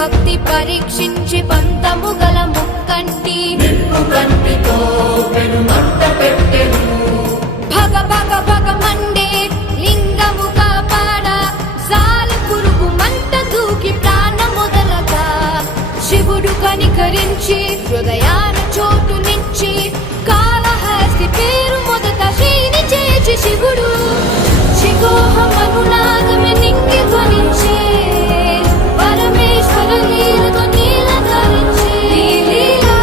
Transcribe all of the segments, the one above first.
భక్తి పరీక్షించి పంతము గల ముక్కంటి కంటితో పెనుమంట పెట్టెను. భగ భగ భగ మండే లింగము కాపాడ సాలి పురుగు మంట దూకి ప్రాణమొదలగా శివుడు కనికరించి హృదయాన చోటునిచ్చి కాళహస్తి పేరు మొదట శ్రీని చేచి శివుడు శిఖోహమనునాదమే నింగి ధ్వనించే పరమేశ్వర లీలతో నీల ధరించే లీలా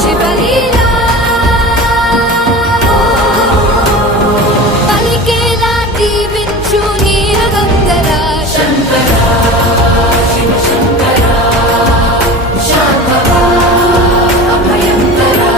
శివలీలా పలికేలా దీవించు నీరగంగరా శంకరా శివ శంకరా శాంభవా అభయంకరా.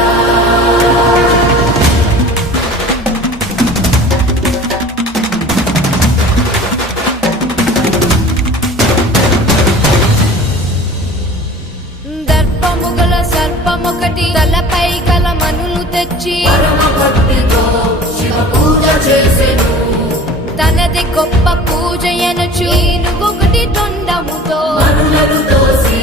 దర్పముగల సర్పమొకటి తలపై గల మనులు తెచ్చి పరమ భక్తితో శివ పూజ చేసెను. తనది గొప్ప పూజ ఎనచు ఏనుగొకటి తొండముతో మనులను తోసి